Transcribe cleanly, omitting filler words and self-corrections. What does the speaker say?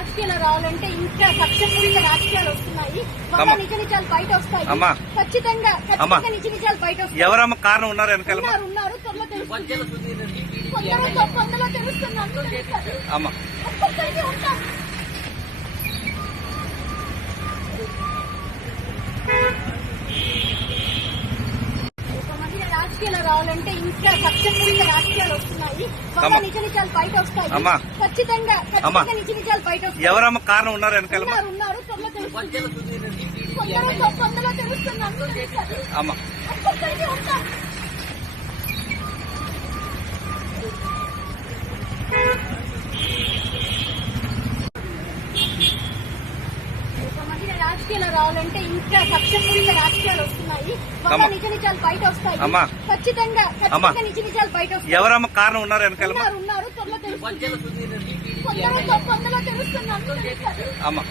రాజకీయాలు రావాలంటే ఇంకా పచ్చపూరిత రాజకీయాలు వస్తున్నాయి. నిజ నిజాలు బయట వస్తాయి. ఖచ్చితంగా నిజ నిజాలు బయట వస్తాయి. ఎవరమ్మ కారణం ఉన్నారు వెనకాల? ఉన్నారు త్వరలో తెలుస్తుంది. అమ్మా ఒక్కొక్కరికి ఉంటాం. రాజకీయాలు రావాలంటే ఇంకా పచ్చపూరిత రాజకీయాలు వస్తున్నాయి. నిజ నిజాలు బయట వస్తాయి. ఖచ్చితంగా నిజ నిజాలు బయట వస్తాయి. ఎవరమ్మ కారణం ఉన్నారు వెనకాల? ఉన్నారు త్వరలో తెలుస్తుంది. అమ్మా ఒక్కొక్కరికి ఉంటాం. రాజకీయాలు రావాలంటే ఇంకా పచ్చపూరిత రాజకీయాలు వస్తున్నాయి. నిజ నిజాలు బయట వస్తాయి. ఖచ్చితంగా నిజ నిజాలు బయట వస్తాయి. ఎవరమ్మ కారణం ఉన్నారు వెనకాల? ఉన్నారు త్వరలో తెలుస్తుంది. అమ్మా